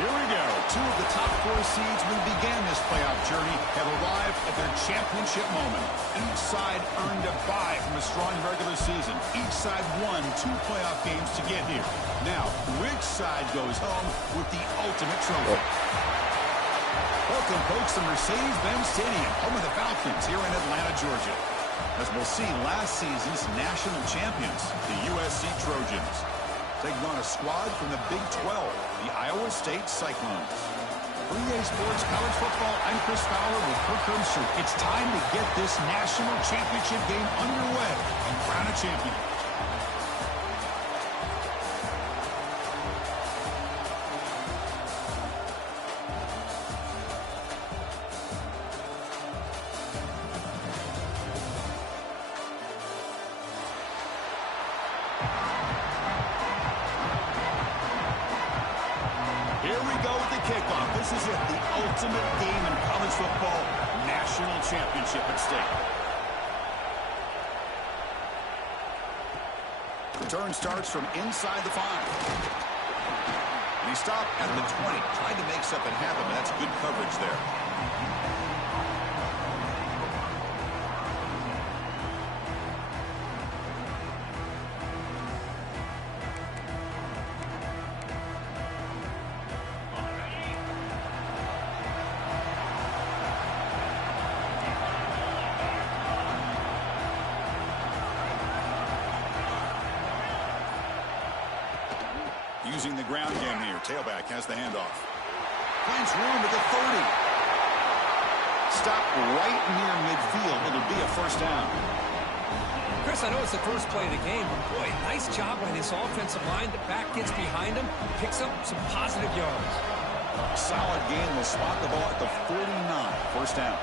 Here we go. Two of the top four seeds who began this playoff journey have arrived at their championship moment. Each side earned a bye from a strong regular season. Each side won 2 playoff games to get here. Now, which side goes home with the ultimate trophy? Welcome, folks, to Mercedes-Benz Stadium, home of the Falcons here in Atlanta, Georgia. As we'll see last season's national champions, the USC Trojans, taking on a squad from the Big 12, the Iowa State Cyclones. For EA Sports College Football, I'm Chris Fowler with Kirk Herbstreit. It's time to get this national championship game underway and crown a champion. Kickoff. This is it, the ultimate game in college football, national championship at stake. Return starts from inside the 5. And he stopped at the 20. Tried to make something happen, but that's good coverage there. Using the ground game here. Tailback has the handoff. Finds room at the 30. Stop right near midfield. It'll be a first down. Chris, I know it's the first play of the game, but boy, nice job by this offensive line. The back gets behind him, picks up some positive yards. Solid gain. Will spot the ball at the 49. First down.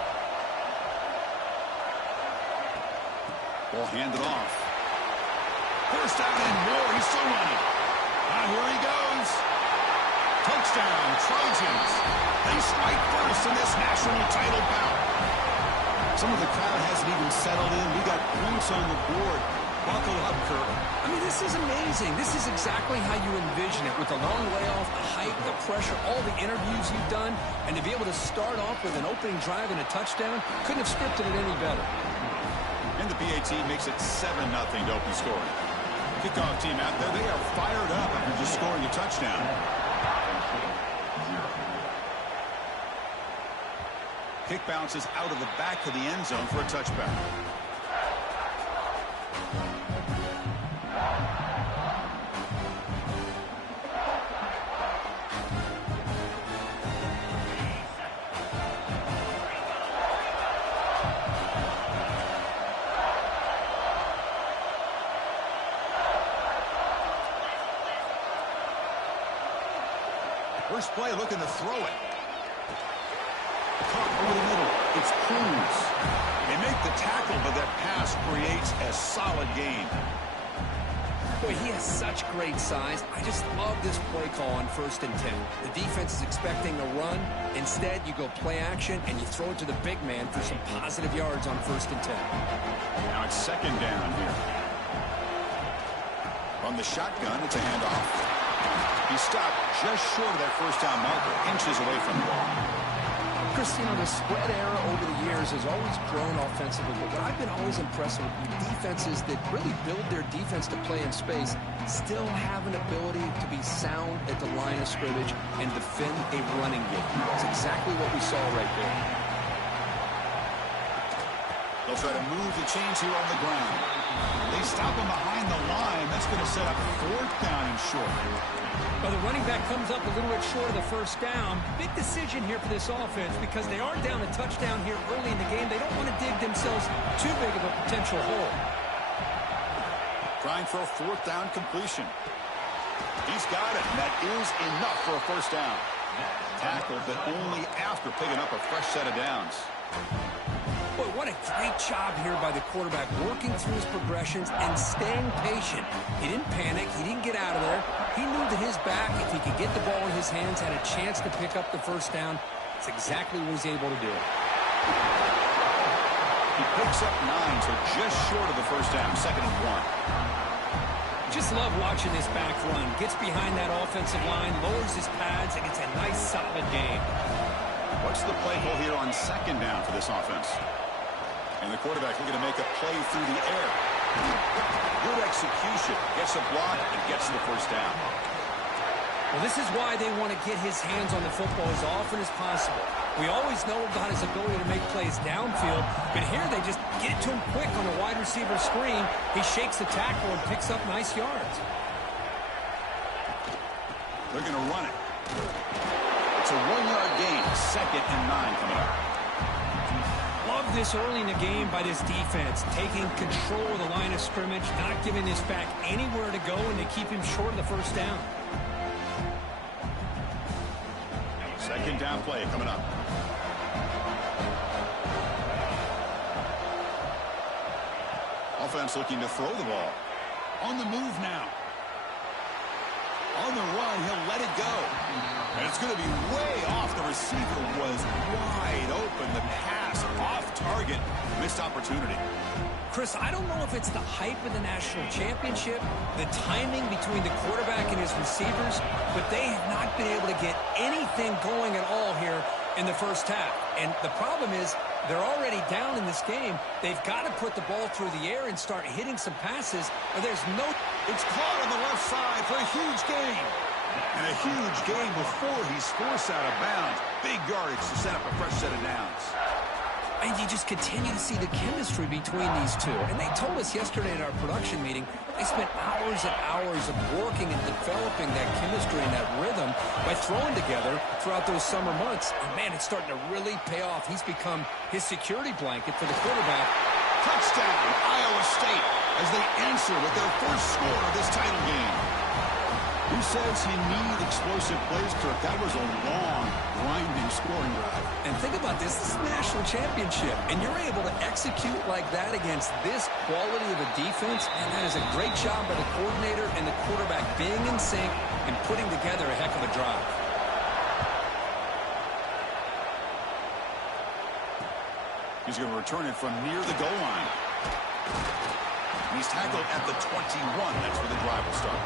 Ball handed off. First down and more. He's still running. Here he goes. Touchdown, Trojans. They strike first in this national title bout. Some of the crowd hasn't even settled in. We got points on the board. Buckle up, Kirk. I mean, this is amazing. This is exactly how you envision it, with the long layoff, the hype, the pressure, all the interviews you've done, and to be able to start off with an opening drive and a touchdown, couldn't have scripted it any better. And the PAT makes it 7-0 to open scoring. Kickoff team out there, they are fired up after just scoring a touchdown. Kick bounces out of the back of the end zone for a touchback. First play, looking to throw it. Caught over the middle. It's Cruz. They make the tackle, but that pass creates a solid gain. Boy, he has such great size. I just love this play call on 1st and 10. The defense is expecting a run. Instead, you go play action, and you throw it to the big man for some positive yards on 1st and 10. Now it's 2nd down here. From the shotgun, it's a handoff. He stopped just short of that first down marker, inches away from the ball. Chris, you know, the spread era over the years has always grown offensively, but what I've been always impressed with defenses that really build their defense to play in space still have an ability to be sound at the line of scrimmage and defend a running game. That's exactly what we saw right there. They'll try to move the chains here on the ground. They stop him behind the line. That's going to set up 4th down and short. Well, the running back comes up a little bit short of the first down. Big decision here for this offense because they are down a touchdown here early in the game. They don't want to dig themselves too big of a potential hole. Trying for a 4th down completion. He's got it, and that is enough for a first down. Tackled, but only after picking up a fresh set of downs. Boy, what a great job here by the quarterback, working through his progressions and staying patient. He didn't panic. He didn't get out of there. He knew that his back, if he could get the ball in his hands, had a chance to pick up the first down. That's exactly what he's able to do. He picks up 9, so just short of the first down, 2nd and 1. Just love watching this back run. Gets behind that offensive line, lowers his pads, and it's a nice, solid game. What's the play call here on second down for this offense? And the quarterback looking to make a play through the air. Good execution. Gets a block and gets the first down. Well, this is why they want to get his hands on the football as often as possible. We always know about his ability to make plays downfield, but here they just get it to him quick on a wide receiver screen. He shakes the tackle and picks up nice yards. They're going to run it. It's a 1-yard gain. 2nd and 9 coming up. Love this early in the game by this defense, taking control of the line of scrimmage, not giving this back anywhere to go, and they keep him short of the first down. 2nd down play coming up. Offense looking to throw the ball. On the move now. On the run, he'll let it go. And it's going to be way off. The receiver was wide open. The pass off target. Missed opportunity. Chris, I don't know if it's the hype of the national championship, the timing between the quarterback and his receivers, but they have not been able to get anything going at all here in the first half. And the problem is they're already down in this game. They've got to put the ball through the air and start hitting some passes, or there's no... It's caught on the left side for a huge gain. And a huge gain before he's forced out of bounds. Big yardage to set up a fresh set of downs. And you just continue to see the chemistry between these two. And they told us yesterday at our production meeting, they spent hours and hours of working and developing that chemistry and that rhythm by throwing together throughout those summer months. And, man, it's starting to really pay off. He's become his security blanket for the quarterback. Touchdown, Iowa State, as they answer with their first score of this title game. Who says you need explosive plays, Kirk? That was a long, grinding scoring drive. And think about this. This is the national championship. And you're able to execute like that against this quality of a defense. And that is a great job by the coordinator and the quarterback being in sync and putting together a heck of a drive. He's going to return it from near the goal line. He's tackled at the 21. That's where the drive will start.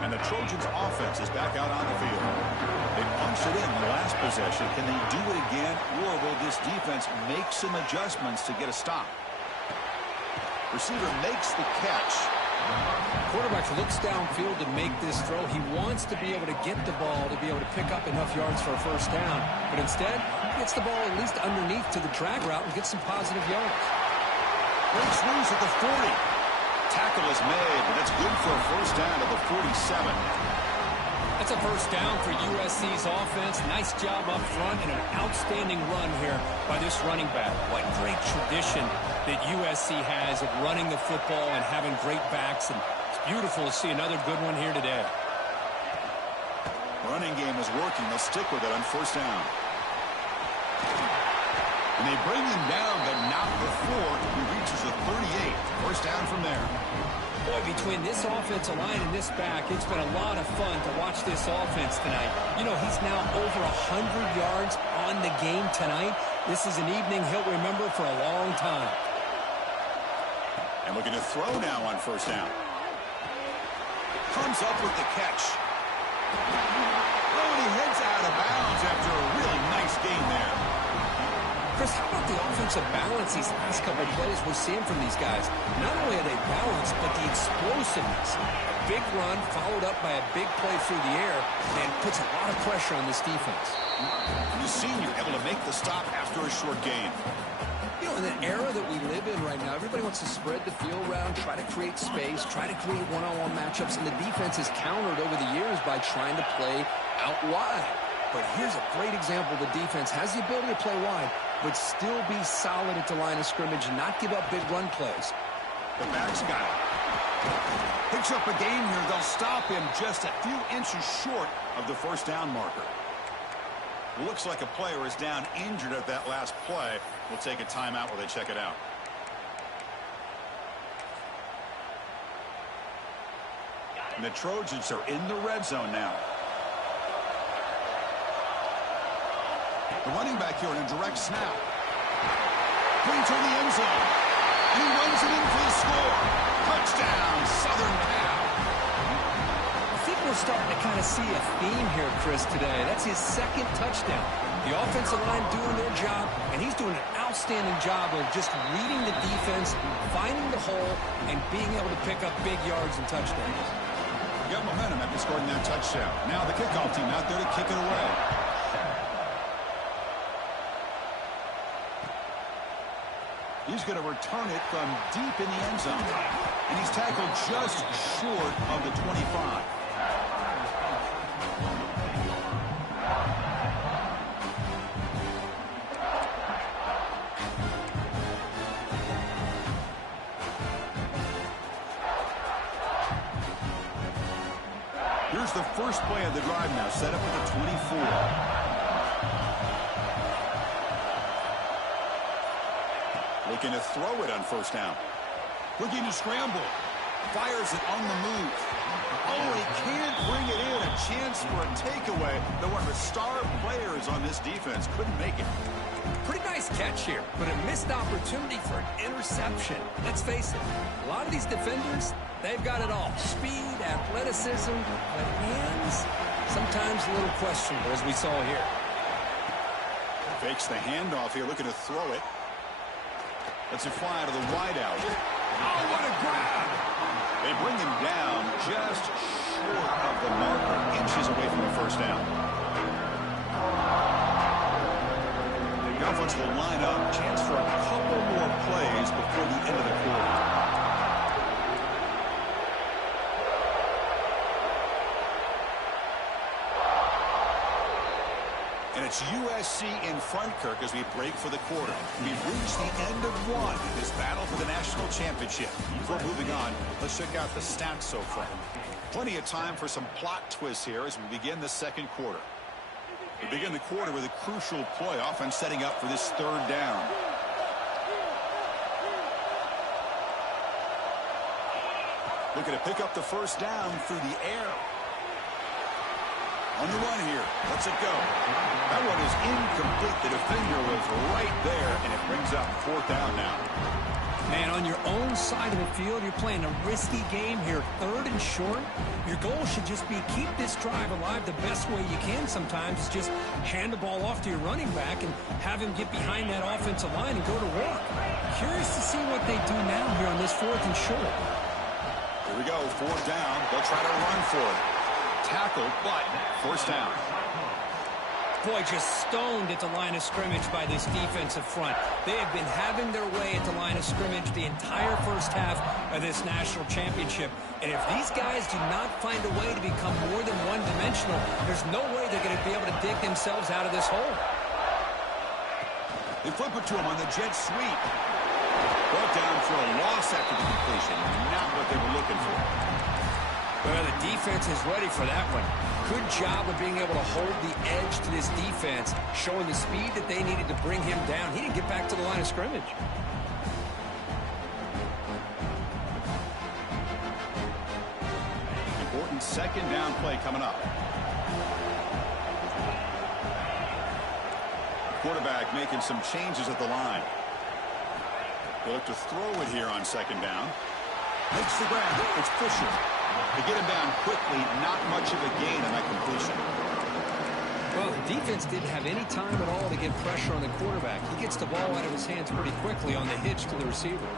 And the Trojans' offense is back out on the field. They punched it in the last possession. Can they do it again, or will this defense make some adjustments to get a stop? Receiver makes the catch. Quarterback looks downfield to make this throw. He wants to be able to get the ball to be able to pick up enough yards for a first down. But instead, he gets the ball at least underneath to the drag route and gets some positive yards. Breaks loose at the 40. Tackle is made, but it's good for a first down at the 47. That's a first down for USC's offense. Nice job up front and an outstanding run here by this running back. What great tradition that USC has of running the football and having great backs. And it's beautiful to see another good one here today. Running game is working. They'll stick with it on first down. And they bring him down, but not before he reaches the 38. First down from there. Boy, between this offensive line and this back, it's been a lot of fun to watch this offense tonight. You know, he's now over 100 yards on the game tonight. This is an evening he'll remember for a long time. And looking to throw now on first down. Comes up with the catch. Oh, and he heads out of bounds after a really nice gain there. Chris, how about the offensive balance these last couple of plays we're seeing from these guys? Not only are they balanced, but the explosiveness. A big run followed up by a big play through the air, and puts a lot of pressure on this defense. The senior able to make the stop after a short gain. You know, in the era that we live in right now, everybody wants to spread the field around, try to create space, try to create one-on-one matchups, and the defense has countered over the years by trying to play out wide. But here's a great example. The defense has the ability to play wide, but still be solid at the line of scrimmage and not give up big run plays. The back's got it. Picks up a gain here. They'll stop him just a few inches short of the first down marker. Looks like a player is down injured at that last play. We'll take a timeout while they check it out. And the Trojans are in the red zone now. The running back here in a direct snap. Brings her in the end zone. And he runs it in for the score. Touchdown, Southern Cal. I think we're starting to kind of see a theme here, Chris, today. That's his second touchdown. The offensive line doing their job, and he's doing an outstanding job of just reading the defense, finding the hole, and being able to pick up big yards and touchdowns. Got momentum after scoring that touchdown. Now the kickoff team out there to kick it away. He's going to return it from deep in the end zone. And he's tackled just short of the 25. Here's the first play of the drive now, set up at the 24. Looking to throw it on first down. Looking to scramble. Fires it on the move. Oh, he can't bring it in. A chance for a takeaway. But one of the star players on this defense couldn't make it. Pretty nice catch here, but a missed opportunity for an interception. Let's face it, a lot of these defenders, they've got it all. Speed, athleticism, but hands, sometimes a little questionable, as we saw here. Fakes the handoff here, looking to throw it. Lets it fly to the wideout. Oh, what a grab! They bring him down just short of the marker, inches away from the first down. The offense will line up. Chance for a couple more plays before the end of the quarter. And it's USC in front, Kirk, as we break for the quarter. We've reached the end of one in this battle for the national championship. Before moving on, let's check out the stats so far. Plenty of time for some plot twists here as we begin the second quarter. We begin the quarter with a crucial play, offense setting up for this third down. Looking to pick up the first down through the air. On the run here. Lets it go. That one is incomplete. The defender was right there, and it brings up fourth down now. Man, on your own side of the field, you're playing a risky game here. Third and short. Your goal should just be keep this drive alive the best way you can sometimes. Is just hand the ball off to your running back and have him get behind that offensive line and go to work. Curious to see what they do now here on this fourth and short. Here we go, fourth down. They'll try to run for it. Tackled, but first down. Boy, just stoned at the line of scrimmage by this defensive front. They have been having their way at the line of scrimmage the entire first half of this national championship. And if these guys do not find a way to become more than one-dimensional, there's no way they're going to be able to dig themselves out of this hole. They flip it to him on the jet sweep. Brought down for a loss after the completion. Not what they were looking for. Well, the defense is ready for that one. Good job of being able to hold the edge to this defense, showing the speed that they needed to bring him down. He didn't get back to the line of scrimmage. Important second down play coming up. Quarterback making some changes at the line. They look to throw it here on second down. Makes the grab. It's Fisher. They get him down quickly. Not much of a gain on that completion. Well, the defense didn't have any time at all to get pressure on the quarterback. He gets the ball out of his hands pretty quickly on the hitch to the receiver.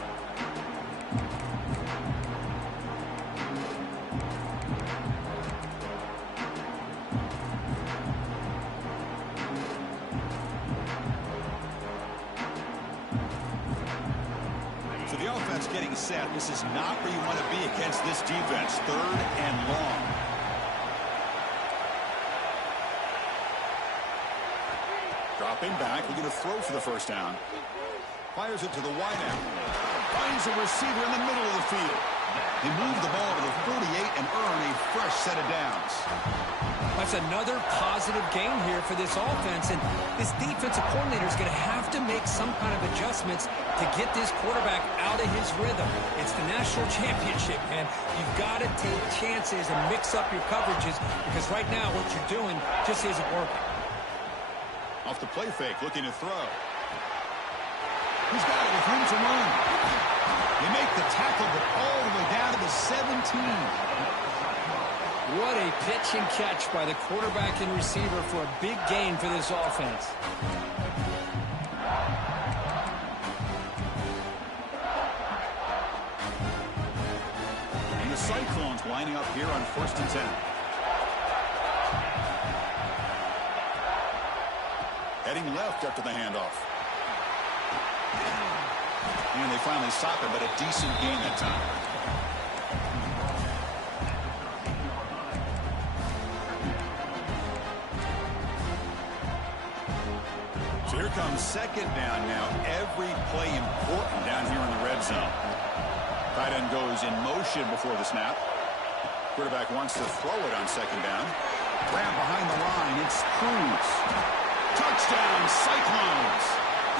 Set. This is not where you want to be against this defense. Third and long. Dropping back. We're going to throw for the first down. Fires it to the wideout. Finds a receiver in the middle of the field. They move the ball to the 48 and earn a fresh set of downs. That's another positive gain here for this offense, and this defensive coordinator is going to have to make some kind of adjustments to get this quarterback out of his rhythm. It's the national championship, man. You've got to take chances and mix up your coverages because right now what you're doing just isn't working. Off the play fake, looking to throw. He's got it with room to run. They make the tackle, but all the way down to the 17. What a pitch and catch by the quarterback and receiver for a big gain for this offense. And the Cyclones lining up here on 1st and 10. Heading left after the handoff. And they finally stop it, but a decent gain that time. So here comes 2nd down now. Every play important down here in the red zone. Tight end goes in motion before the snap. Quarterback wants to throw it on 2nd down. Grab behind the line. It's Cruz. Touchdown, Cyclones.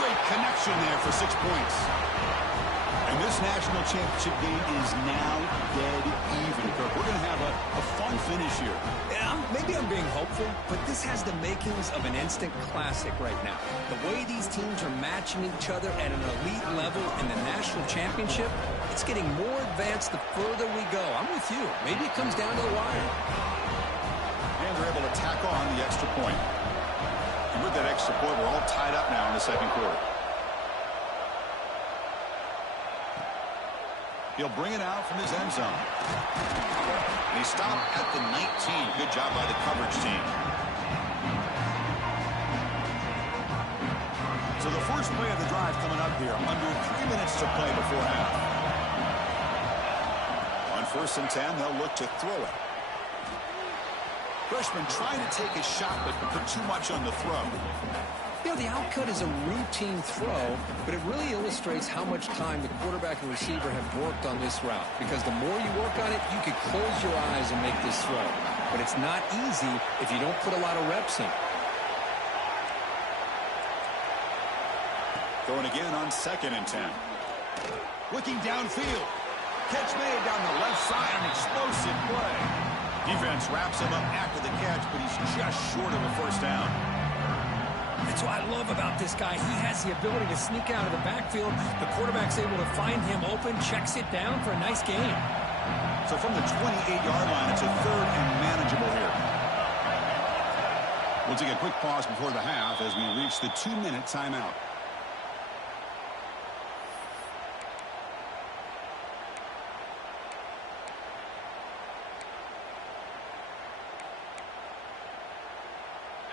Great connection there for 6 points. And this national championship game is now dead even, Kirk. We're going to have a fun finish here. Yeah, maybe I'm being hopeful, but this has the makings of an instant classic right now. The way these teams are matching each other at an elite level in the national championship, it's getting more advanced the further we go. I'm with you. Maybe it comes down to the wire. And they're able to tack on the extra point. And with that extra point, we're all tied up now in the 2nd quarter. He'll bring it out from his end zone. And he stopped at the 19. Good job by the coverage team. So the first play of the drive coming up here. Under 3 minutes to play before half. On 1st and 10, they'll look to throw it. Freshman trying to take a shot, but put too much on the throw. You know, the outcut is a routine throw, but it really illustrates how much time the quarterback and receiver have worked on this route. Because the more you work on it, you can close your eyes and make this throw. But it's not easy if you don't put a lot of reps in. Going again on 2nd and 10. Looking downfield. Catch made down the left side, an explosive play. Defense wraps him up after the catch, but he's just short of a 1st down. That's what I love about this guy. He has the ability to sneak out of the backfield. The quarterback's able to find him open, checks it down for a nice gain. So from the 28-yard line, it's a 3rd and manageable here. We'll take a quick pause before the half as we reach the 2-minute timeout.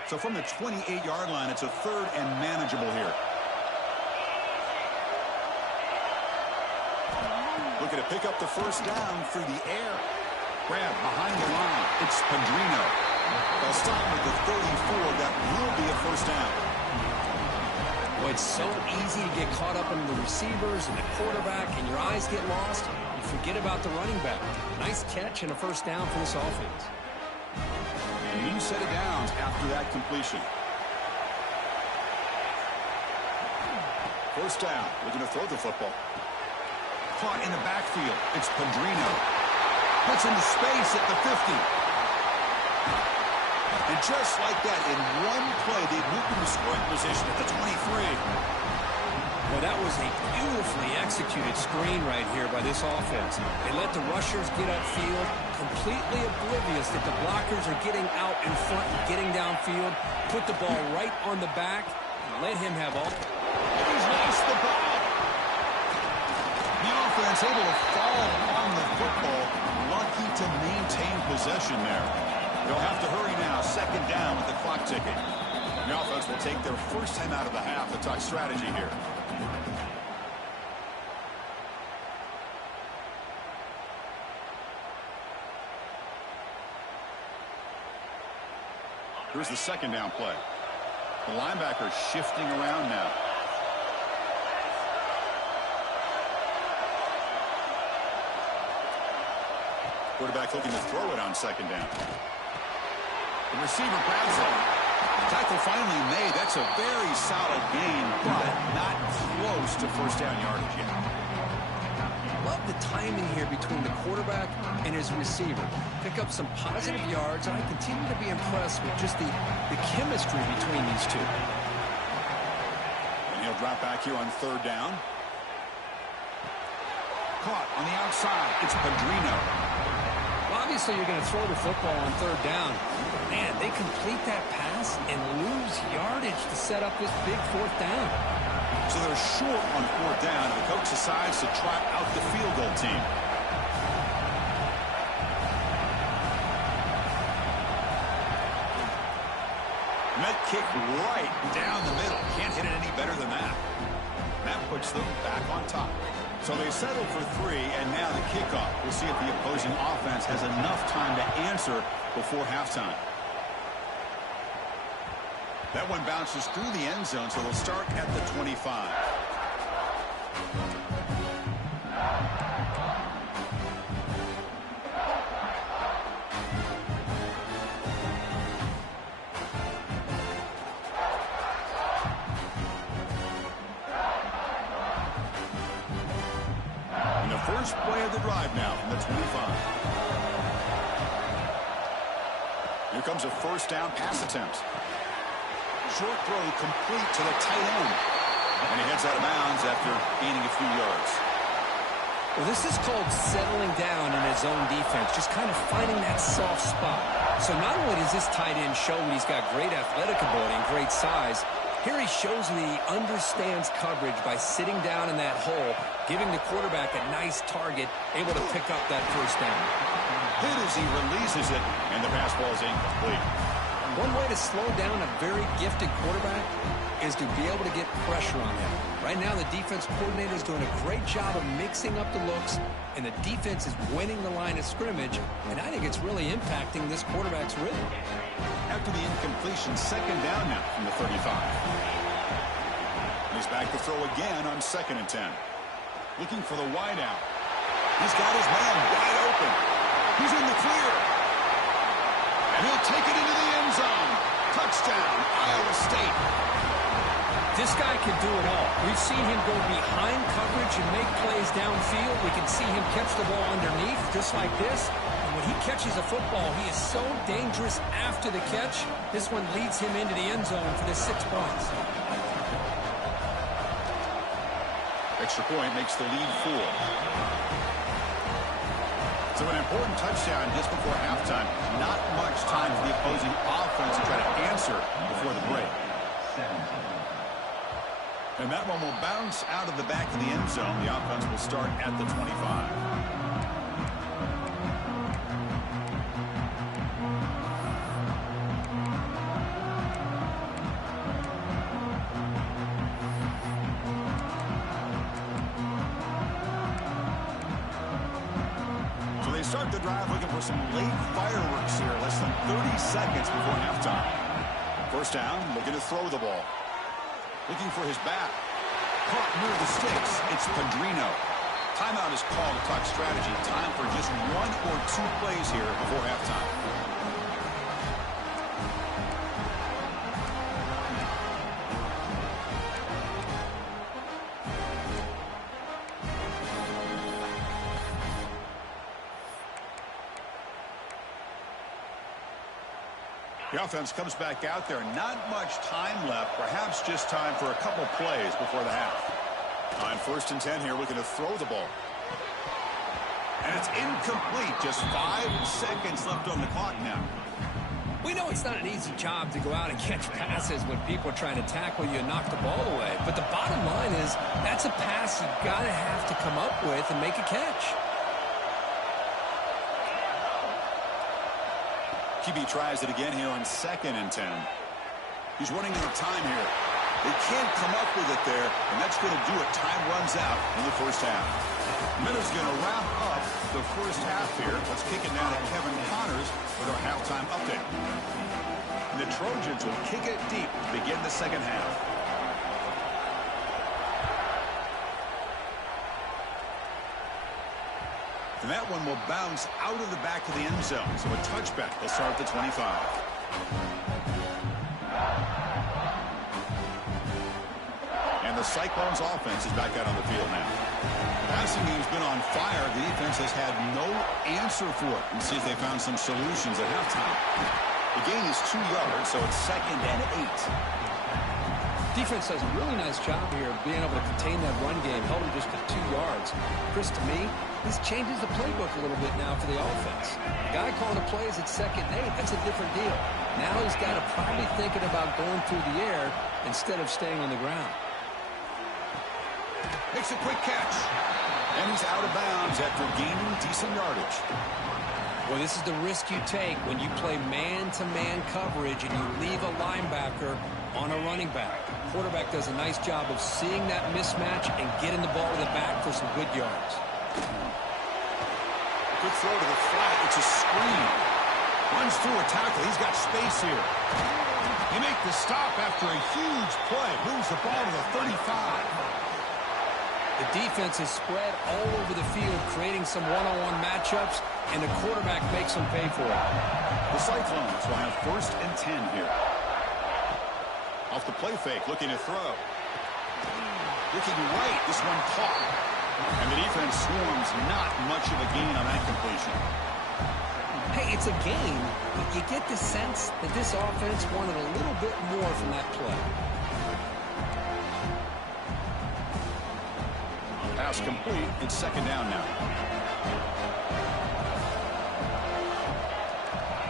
So from the 28-yard line, it's a 3rd and manageable here. Looking to pick up the 1st down through the air. Grab behind the line. It's Pedrino. They'll stop with the 34. That will be a 1st down. Well, it's so easy to get caught up in the receivers and the quarterback, and your eyes get lost. You forget about the running back. Nice catch and a 1st down for this offense. New set of downs after that completion. 1st down. Looking to throw the football. Caught in the backfield. It's Pedrino. Puts into space at the 50. And just like that, in one play, they moved into scoring position at the 23. Well, that was a beautifully executed screen right here by this offense. They let the rushers get upfield, completely oblivious that the blockers are getting out in front and getting downfield, put the ball right on the back, and let him have all. He's lost the ball. The offense able to fall on the football, lucky to maintain possession there. They'll have to hurry now, 2nd down with the clock ticking. The offense will take their 1st time out of the half to talk strategy here. Here's the 2nd down play. The linebacker shifting around now. Quarterback looking to throw it on 2nd down. The receiver grabs it. Tackle finally made. That's a very solid gain, but not close to first down yardage yet. Love the timing here between the quarterback and his receiver. Pick up some positive yards, and I continue to be impressed with just the chemistry between these two. And he'll drop back here on third down. Caught on the outside. It's Padrino. Well, obviously, you're going to throw the football on third down. Man, they complete that pass and lose yardage to set up this big fourth down. So they're short on fourth down, and the coach decides to trot out the field goal team. Met kick right down the middle. Can't hit it any better than that. That puts them back on top. So they settle for 3, and now the kickoff. We'll see if the opposing offense has enough time to answer before halftime. That one bounces through the end zone, so they'll start at the 25. And the first play of the drive now from the 25. Here comes a first down pass attempt. Short throw complete to the tight end. And he heads out of bounds after gaining a few yards. Well, this is called settling down in his own defense, just kind of finding that soft spot. So not only does this tight end show that he's got great athletic ability and great size, here he shows that he understands coverage by sitting down in that hole, giving the quarterback a nice target, able to pick up that first down. Hit as he releases it, and the pass ball is incomplete. One way to slow down a very gifted quarterback is to be able to get pressure on him. Right now, the defense coordinator is doing a great job of mixing up the looks, and the defense is winning the line of scrimmage, and I think it's really impacting this quarterback's rhythm. After the incompletion, second down now from the 35. He's back to throw again on 2nd and 10. Looking for the wide out. He's got his man wide open. He's in the clear. And he'll take it into the end zone. Touchdown, Iowa State. This guy can do it all. We've seen him go behind coverage and make plays downfield. We can see him catch the ball underneath just like this. And when he catches a football, he is so dangerous after the catch. This one leads him into the end zone for the 6 points. Extra point makes the lead 4. So an important touchdown just before halftime. Not much time for the opposing offense to try to answer before the break. And that one will bounce out of the back of the end zone. The offense will start at the 25. Start the drive looking for some late fireworks here. Less than 30 seconds before halftime. First down, looking to throw the ball. Looking for his back. Caught near the sticks. It's Padrino. Timeout is called to talk strategy. Time for just 1 or 2 plays here before halftime. The offense comes back out there. Not much time left. Perhaps just time for a couple plays before the half. On 1st and 10 here, looking to throw the ball. And it's incomplete. Just 5 seconds left on the clock now. We know it's not an easy job to go out and catch passes when people are trying to tackle you and knock the ball away. But the bottom line is that's a pass you've got to have to come up with and make a catch. QB tries it again here on 2nd and 10. He's running out of time here. They can't come up with it there, and that's going to do it. Time runs out in the first half. Minutes going to wrap up the first half here. Let's kick it down to Kevin Connors with our halftime update. And the Trojans will kick it deep to begin the second half. And that one will bounce out of the back of the end zone. So a touchback. They'll start at the 25. And the Cyclones offense is back out on the field now. Passing game's been on fire. The defense has had no answer for it. And see if they found some solutions at halftime. The gain is 2 yards, so it's 2nd and 8. Defense does a really nice job here of being able to contain that run game, held him just to 2 yards. Chris, to me, this changes the playbook a little bit now for the offense. The guy calling the plays at 2nd and 8, that's a different deal. Now he's got to probably thinking about going through the air instead of staying on the ground. Makes a quick catch. And he's out of bounds after gaining decent yardage. Well, this is the risk you take when you play man-to-man coverage and you leave a linebacker on a running back. Quarterback does a nice job of seeing that mismatch and getting the ball to the back for some good yards. Good throw to the flat. It's a screen. Runs through a tackle. He's got space here. He makes the stop after a huge play. Moves the ball to the 35. The defense is spread all over the field, creating some one-on-one matchups, and the quarterback makes them pay for it. The Cyclones will have 1st and 10 here. Off the play fake, looking to throw. Looking right, this one caught. And the defense swarms, not much of a gain on that completion. Hey, it's a gain, but you get the sense that this offense wanted a little bit more from that play. Pass complete. It's 2nd down now.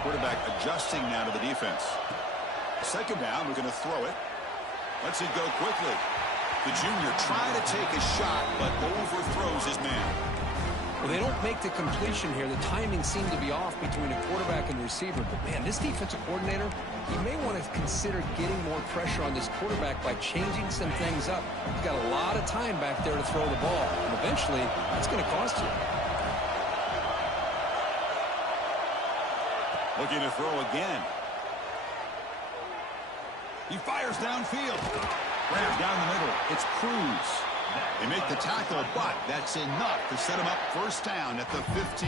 Quarterback adjusting now to the defense. 2nd down, we're going to throw it. Lets it go quickly. The junior trying to take a shot, but overthrows his man. Well, they don't make the completion here. The timing seemed to be off between the quarterback and the receiver. But, man, this defensive coordinator, he may want to consider getting more pressure on this quarterback by changing some things up. He's got a lot of time back there to throw the ball. And eventually, that's going to cost you. Looking to throw again. He fires downfield. Grabs down the middle. It's Cruz. They make the tackle, but that's enough to set him up 1st down at the 15.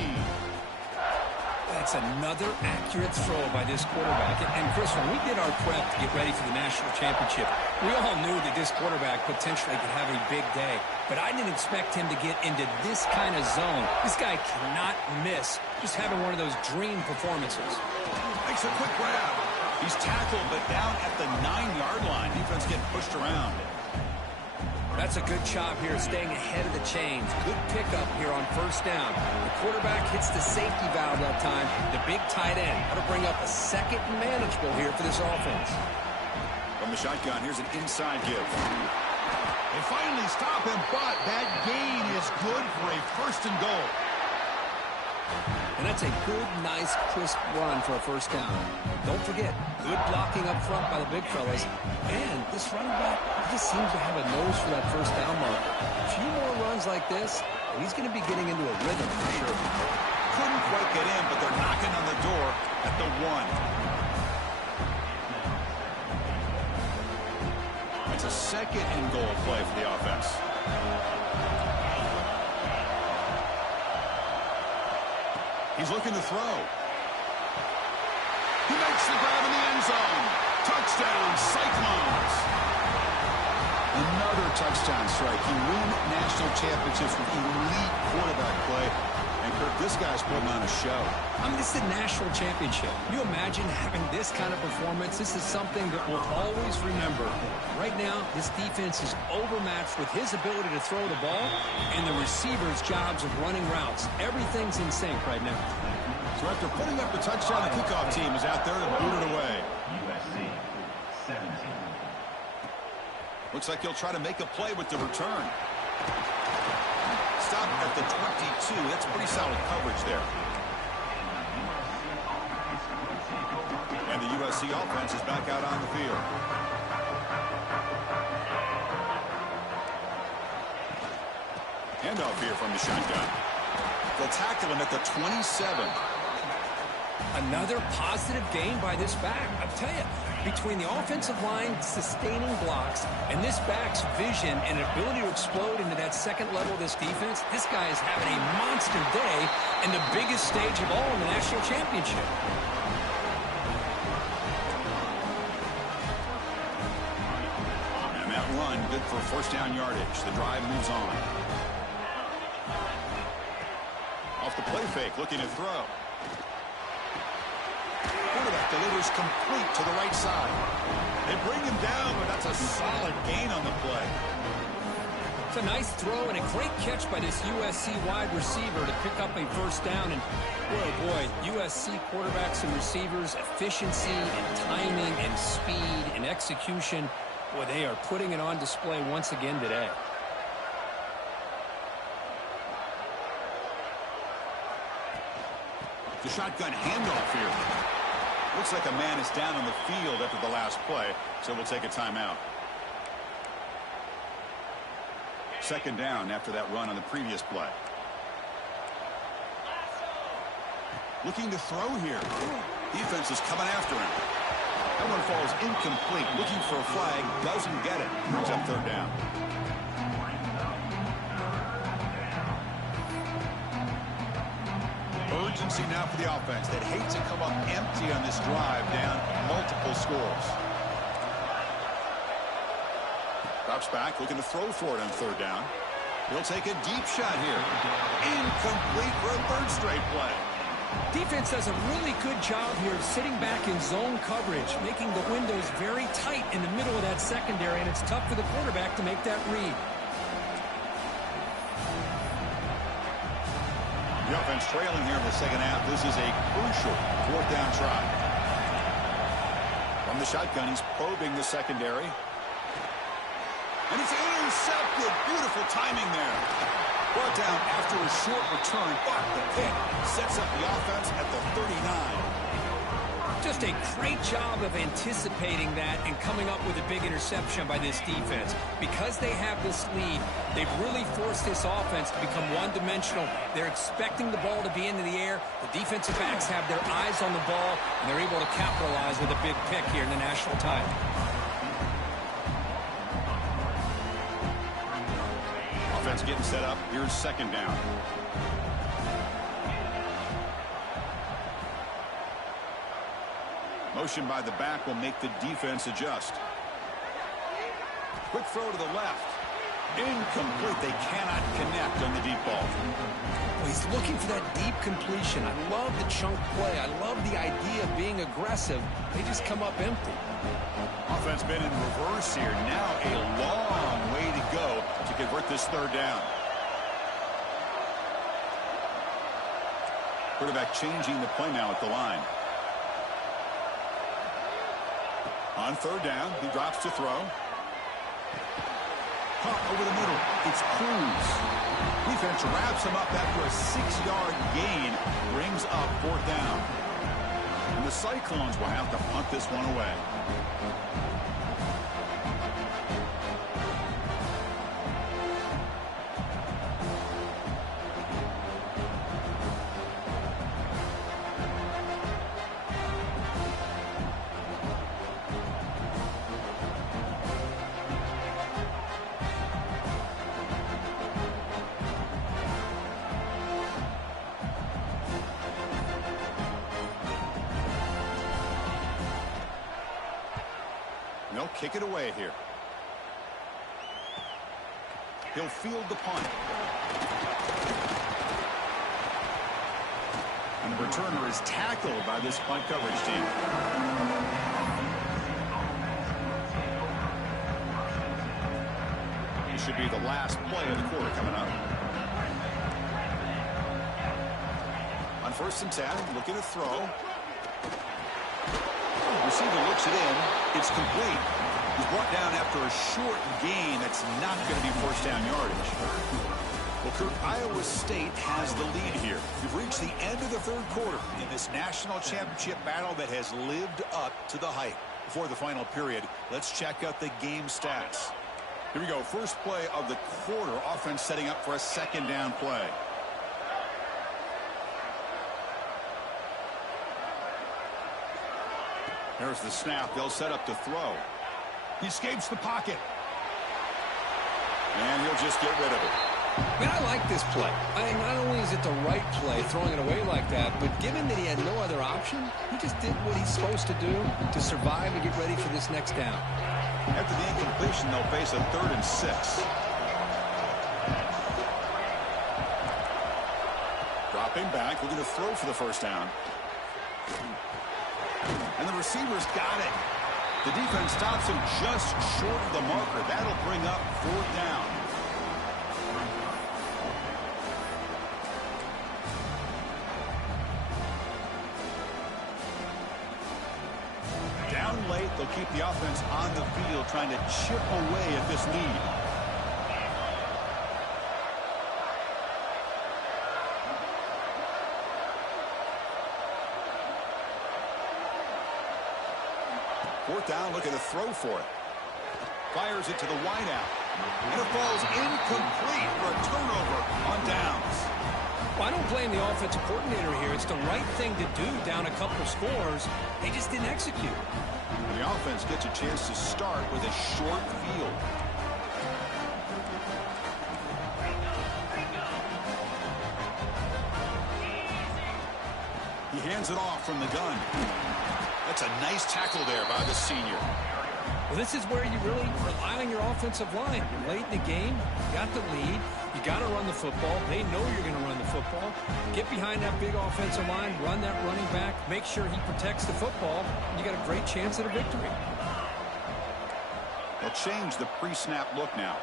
That's another accurate throw by this quarterback. And Chris, when we did our prep to get ready for the national championship, we all knew that this quarterback potentially could have a big day. But I didn't expect him to get into this kind of zone. This guy cannot miss. Just having one of those dream performances. Makes a quick grab. He's tackled, but down at the 9-yard line. Defense getting pushed around. That's a good job here, staying ahead of the chains. Good pickup here on 1st down. The quarterback hits the safety valve that time. The big tight end. That'll bring up a 2nd and manageable here for this offense. From the shotgun, here's an inside give. They finally stop him, but that gain is good for a 1st and goal. And that's a good, nice, crisp run for a 1st down. Don't forget, good blocking up front by the big fellas. And this running back, he just seems to have a nose for that 1st down marker. A few more runs like this, and he's going to be getting into a rhythm for sure. Couldn't quite get in, but they're knocking on the door at the 1. It's a 2nd and goal play for the offense. He's looking to throw. He makes the grab in the end zone. Touchdown, Cyclones. Another touchdown strike. He won national championships with elite quarterback play. And Kirk, this guy's putting on a show. I mean, this is a national championship. Can you imagine having this kind of performance? This is something that we'll always remember. Right now, this defense is overmatched with his ability to throw the ball and the receivers' jobs of running routes. Everything's in sync right now. So after putting up the touchdown, the kickoff team is out there to boot it away. USC 17. Looks like he'll try to make a play with the return. Stop at the 22. That's pretty solid coverage there. And the USC offense is back out on the field. Handoff here from the shotgun. They'll tackle him at the 27. Another positive gain by this back. I'll tell you, between the offensive line sustaining blocks and this back's vision and ability to explode into that 2nd level of this defense, this guy is having a monster day in the biggest stage of all in the national championship. run, good for first down yardage. The drive moves on. Off the play fake, looking to throw. Quarterback delivers complete to the right side. They bring him down, but that's a solid gain on the play. It's a nice throw and a great catch by this USC wide receiver to pick up a first down. And boy, USC quarterbacks and receivers, efficiency and timing and speed and execution, boy, they are putting it on display once again today. The shotgun handoff here. Looks like a man is down on the field after the last play, so we'll take a timeout. Second down after that run on the previous play. Looking to throw here. Defense is coming after him. That one falls incomplete. Looking for a flag. Doesn't get it. Brings up third down. Urgency now for the offense that hates to come up empty on this drive, down multiple scores. Drops back, looking to throw for it on third down. He'll take a deep shot here. Incomplete for a third straight play. Defense does a really good job here of sitting back in zone coverage, making the windows very tight in the middle of that secondary, and it's tough for the quarterback to make that read. The offense trailing here in the second half. This is a crucial fourth down try. From the shotgun, he's probing the secondary. And it's intercepted. Beautiful timing there. Brought down after a short return, but the pick sets up the offense at the 39. Just a great job of anticipating that and coming up with a big interception by this defense. Because they have this lead, they've really forced this offense to become one-dimensional. They're expecting the ball to be into the air. The defensive backs have their eyes on the ball, and they're able to capitalize with a big pick here in the national title. Offense getting set up. Here's second down. Motion by the back will make the defense adjust. Quick throw to the left. Incomplete. They cannot connect on the deep ball. Well, he's looking for that deep completion. I love the chunk play. I love the idea of being aggressive. They just come up empty. Offense been in reverse here. Now a long way to go to convert this third down. Quarterback changing the play now at the line. On third down, he drops to throw. Pump over the middle. It's Cruz. Defense wraps him up after a 6-yard gain. Brings up fourth down. And the Cyclones will have to punt this one away. They'll kick it away here. He'll field the punt. And the returner is tackled by this punt coverage team. This should be the last play of the quarter coming up. On 1st and 10, looking to throw. Receiver looks it in. It's complete. He's brought down after a short gain. That's not going to be first down yardage. Well, Kurt, Iowa State has the lead here. We've reached the end of the third quarter in this national championship battle that has lived up to the hype. Before the final period, let's check out the game stats. Here we go. First play of the quarter. Offense setting up for a second down play. There's the snap. They'll set up to throw. He escapes the pocket. And he'll just get rid of it. Man, I like this play. Not only is it the right play, throwing it away like that, but given that he had no other option, he just did what he's supposed to do to survive and get ready for this next down. After the incompletion, they'll face a 3rd and 6. Dropping back, looking to throw for the first down. And the receiver's got it. The defense stops him just short of the marker. That'll bring up 4th down. Down late, they'll keep the offense on the field, trying to chip away at this lead. Fourth down, looking to throw for it. Fires it to the wideout. And it falls incomplete for a turnover on downs. Well, I don't blame the offensive coordinator here. It's the right thing to do down a couple of scores. They just didn't execute. And the offense gets a chance to start with a short field. He hands it off from the gun. That's a nice tackle there by the senior. Well, this is where you really rely on your offensive line. You're late in the game. You got the lead. You got to run the football. They know you're going to run the football. Get behind that big offensive line. Run that running back. Make sure he protects the football. You got a great chance at a victory. They'll change the pre-snap look now.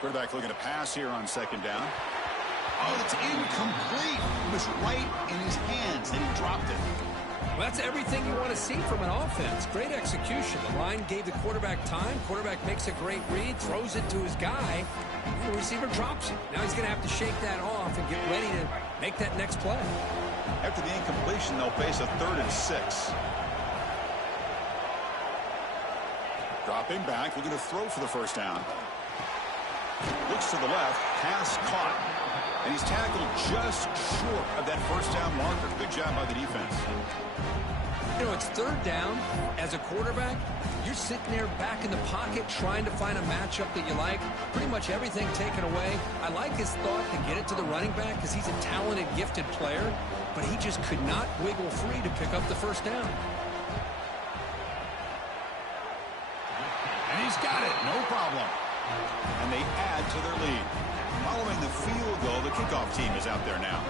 Quarterback looking to pass here on 2nd down. Oh, it's incomplete. It was right in his hands, and he dropped it. Well, that's everything you want to see from an offense. Great execution. The line gave the quarterback time. Quarterback makes a great read, throws it to his guy, and the receiver drops it. Now he's going to have to shake that off and get ready to make that next play. After the incompletion, they'll face a 3rd and 6. Dropping back, looking to throw for the first down. Looks to the left, pass caught. And he's tackled just short of that first down marker. Good job by the defense. You know, it's 3rd down. As a quarterback, you're sitting there back in the pocket trying to find a matchup that you like. Pretty much everything taken away. I like his thought to get it to the running back because he's a talented, gifted player. But he just could not wiggle free to pick up the first down. And he's got it, no problem. And they add to their lead. Following the field goal, the kickoff team is out there now.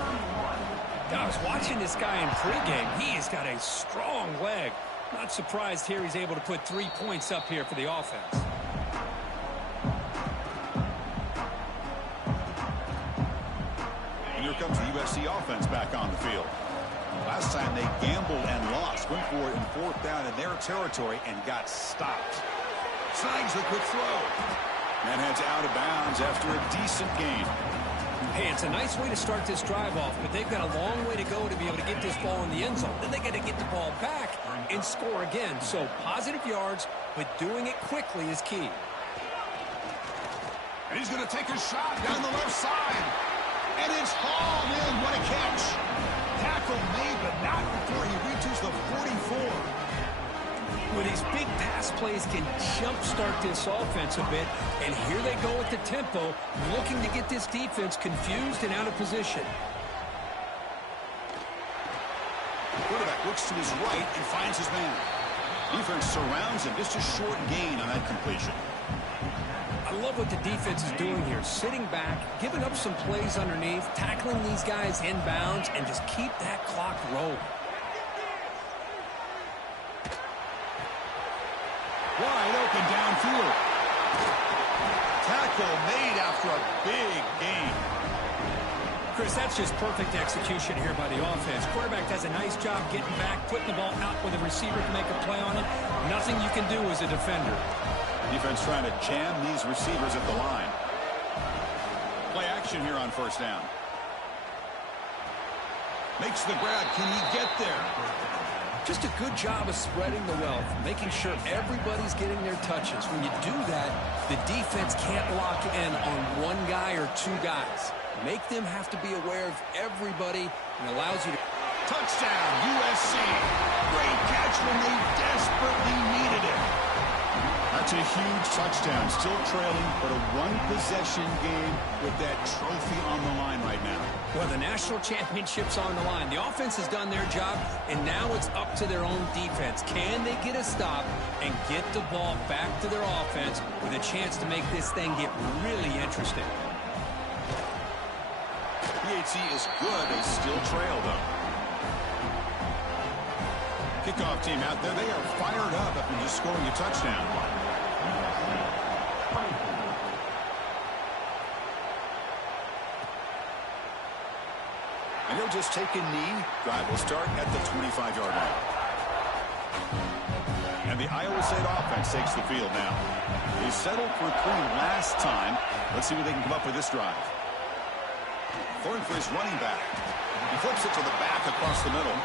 I was watching this guy in pregame. He has got a strong leg. Not surprised here he's able to put 3 points up here for the offense. And here comes the USC offense back on the field. Last time they gambled and lost. Went for it in 4th down in their territory and got stopped. Snags the quick throw. And heads out of bounds after a decent gain. Hey, it's a nice way to start this drive off, but they've got a long way to go to be able to get this ball in the end zone. Then they got to get the ball back and score again. So positive yards, but doing it quickly is key. And he's going to take a shot down the left side. And it's hauled in. What a catch. Tackle made, but not before he reaches the 44. With these big pass plays can jumpstart this offense a bit. And here they go with the tempo, looking to get this defense confused and out of position. The quarterback looks to his right and finds his man. Defense surrounds him. Just a short gain on that completion. I love what the defense is doing here. Sitting back, giving up some plays underneath, tackling these guys inbounds, and just keep that clock rolling. Wide open downfield. Tackle made after a big gain. Chris, that's just perfect execution here by the offense. Quarterback does a nice job getting back, putting the ball out where the receiver can make a play on it. Nothing you can do as a defender. Defense trying to jam these receivers at the line. Play action here on 1st down. Makes the grab. Can he get there? Just a good job of spreading the wealth, making sure everybody's getting their touches. When you do that, the defense can't lock in on one guy or 2 guys. Make them have to be aware of everybody, and allows you to... Touchdown, USC. Great catch when they desperately needed it. That's a huge touchdown. Still trailing, but a one-possession game with that trophy on the line right now. Well, the national championship's on the line. The offense has done their job, and now it's up to their own defense. Can they get a stop and get the ball back to their offense with a chance to make this thing get really interesting? PHC is good. They still trail, though. Kickoff team out there. They are fired up after just scoring a touchdown. And he'll just take a knee. Drive will start at the 25-yard line. And the Iowa State offense takes the field now. They settled for 3 last time. Let's see what they can come up with this drive. Throwing for his running back. He flips it to the back across the middle.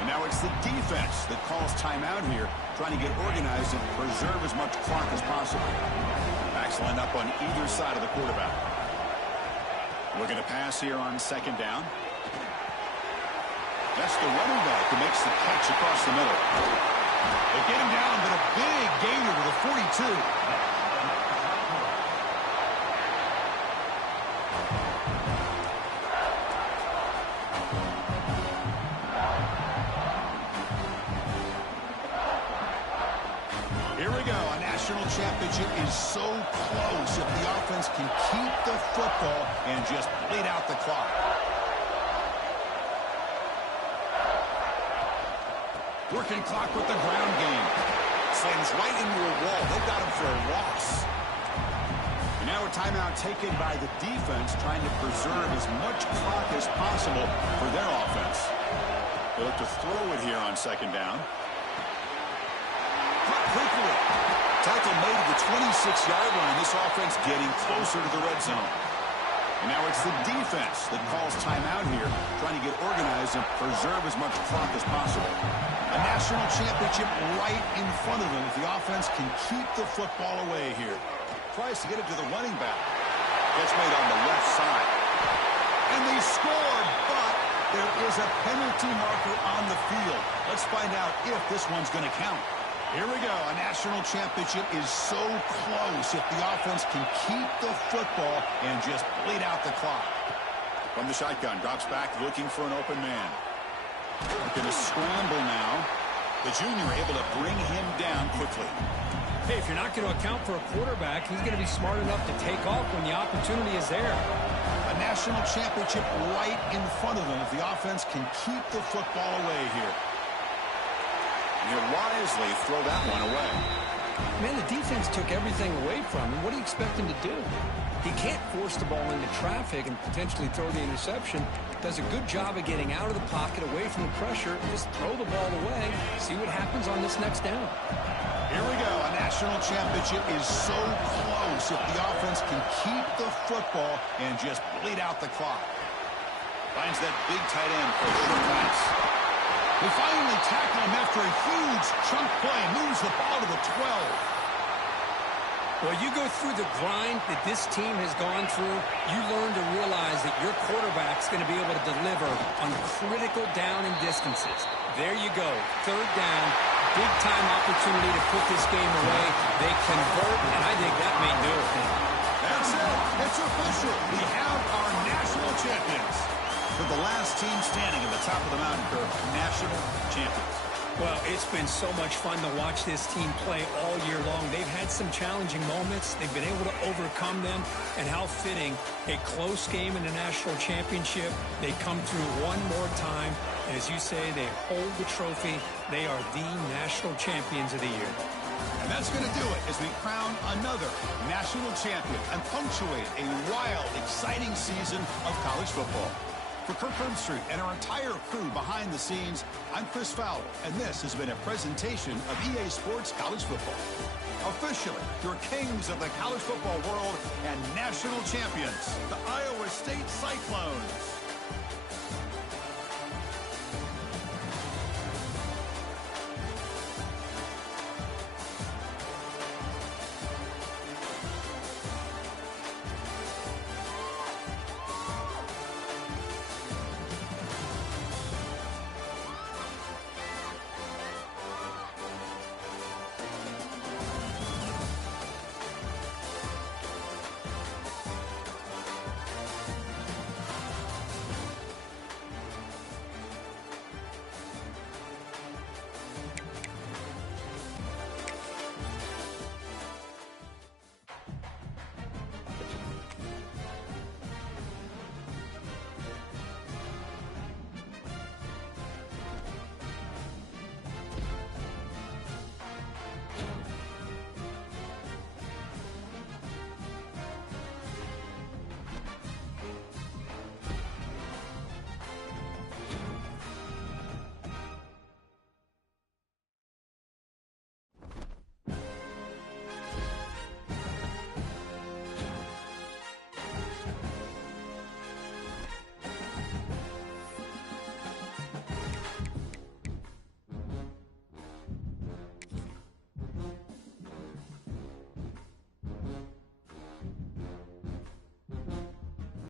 And now it's the defense that calls timeout here, trying to get organized and preserve as much clock as possible. Backs line up on either side of the quarterback. Looking to pass here on second down. That's the running back who makes the catch across the middle. They get him down, but a big gainer to the 42. Here we go. A national championship is so close if the offense can keep the football and just bleed out the clock. Working clock with the ground game. Slams right into a wall. They got him for a loss. And now a timeout taken by the defense, trying to preserve as much clock as possible for their offense. They look to throw it here on second down. Quickly. Tackle made at the 26-yard line. This offense getting closer to the red zone. And now it's the defense that calls timeout here, trying to get organized and preserve as much clock as possible. A national championship right in front of them if the offense can keep the football away here. Tries to get it to the running back. Gets made on the left side. And they scored, but there is a penalty marker on the field. Let's find out if this one's going to count. Here we go. A national championship is so close if the offense can keep the football and just bleed out the clock. From the shotgun, drops back looking for an open man. Looking to scramble now. The junior able to bring him down quickly. Hey, if you're not going to account for a quarterback, he's going to be smart enough to take off when the opportunity is there. A national championship right in front of them if the offense can keep the football away here. You wisely throw that one away. Man, the defense took everything away from him. What do you expect him to do? He can't force the ball into traffic and potentially throw the interception. Does a good job of getting out of the pocket, away from the pressure, and just throw the ball away. See what happens on this next down. Here we go. A national championship is so close if the offense can keep the football and just bleed out the clock. Finds that big tight end for a short pass. We finally tackle him after a huge chunk play and moves the ball to the 12. Well, you go through the grind that this team has gone through, you learn to realize that your quarterback's going to be able to deliver on critical down and distances. There you go. Third down, big-time opportunity to put this game away. They convert, and I think that may do it. That's it. It's official. We have our national champions. For the last team standing at the top of the mountain curve, national champions. Well, it's been so much fun to watch this team play all year long. They've had some challenging moments. They've been able to overcome them. And how fitting, a close game in the national championship. They come through one more time. And as you say, they hold the trophy. They are the national champions of the year. And that's going to do it as we crown another national champion and punctuate a wild, exciting season of college football. For Kirk Herbstreit and our entire crew behind the scenes, I'm Chris Fowler, and this has been a presentation of EA Sports College Football. Officially, your kings of the college football world and national champions, the Iowa State Cyclones.